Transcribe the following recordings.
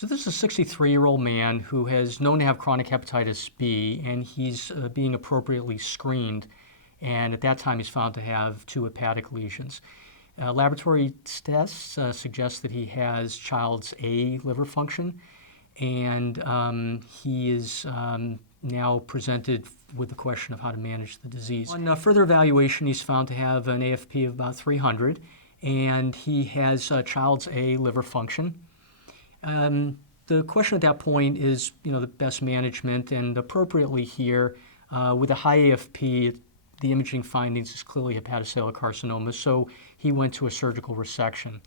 So this is a 63-year-old man who is known to have chronic hepatitis B, and he's being appropriately screened. And at that time, he's found to have 2 hepatic lesions. Laboratory tests suggest that he has Child's A liver function, and he is now presented with the question of how to manage the disease. On further evaluation, he's found to have an AFP of about 300, and he has Child's A liver function. The question at that point is, the best management, and appropriately here, with a high AFP, the imaging findings is clearly hepatocellular carcinoma, so he went to a surgical resection.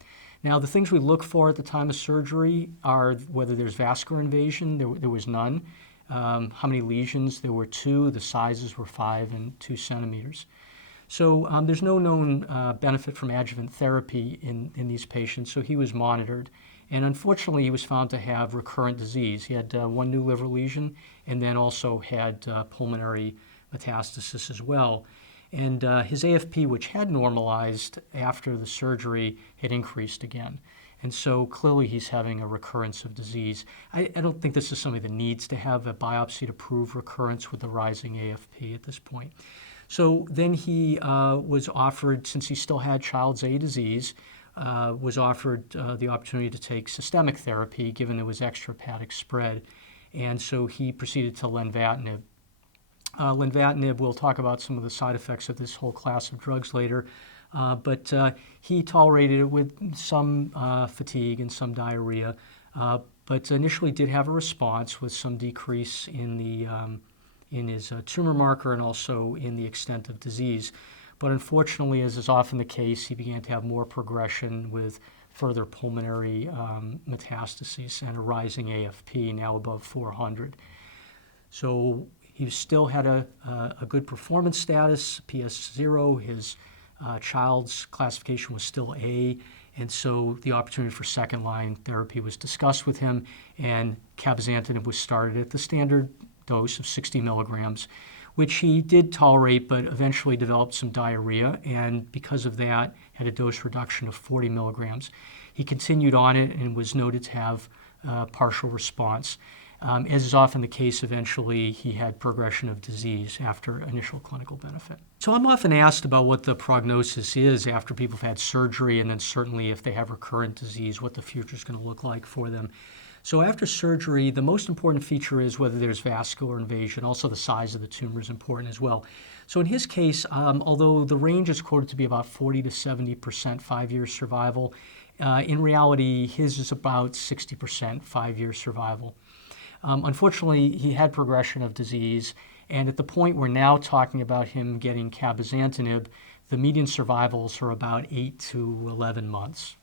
Now, the things we look for at the time of surgery are whether there's vascular invasion. There was none. How many lesions? There were 2. The sizes were 5 and 2 centimeters. So there's no known benefit from adjuvant therapy in these patients, so he was monitored. And unfortunately, he was found to have recurrent disease. He had 1 new liver lesion and then also had pulmonary metastasis as well. And his AFP, which had normalized after the surgery, had increased again. And so clearly he's having a recurrence of disease. I don't think this is somebody that needs to have a biopsy to prove recurrence with the rising AFP at this point. So then he was offered, since he still had Child's A disease, was offered the opportunity to take systemic therapy given there was extrahepatic spread. And so he proceeded to lenvatinib. Lenvatinib, we'll talk about some of the side effects of this whole class of drugs later, but he tolerated it with some fatigue and some diarrhea, but initially did have a response with some decrease in his tumor marker and also in the extent of disease. But unfortunately, as is often the case, he began to have more progression with further pulmonary metastases and a rising AFP, now above 400. So he still had a good performance status, PS0. His Child's classification was still A, and so the opportunity for second-line therapy was discussed with him, and cabozantinib was started at the standard dose of 60 milligrams, which he did tolerate, but eventually developed some diarrhea, and because of that, had a dose reduction of 40 milligrams. He continued on it and was noted to have partial response. As is often the case, eventually he had progression of disease after initial clinical benefit. So I'm often asked about what the prognosis is after people have had surgery, and then certainly if they have recurrent disease, what the future is going to look like for them. So after surgery, the most important feature is whether there's vascular invasion. Also, the size of the tumor is important as well. So in his case, although the range is quoted to be about 40 to 70% 5-year survival, in reality, his is about 60% 5-year survival. Unfortunately, he had progression of disease, and at the point we're now talking about him getting cabozantinib, the median survivals are about 8 to 11 months.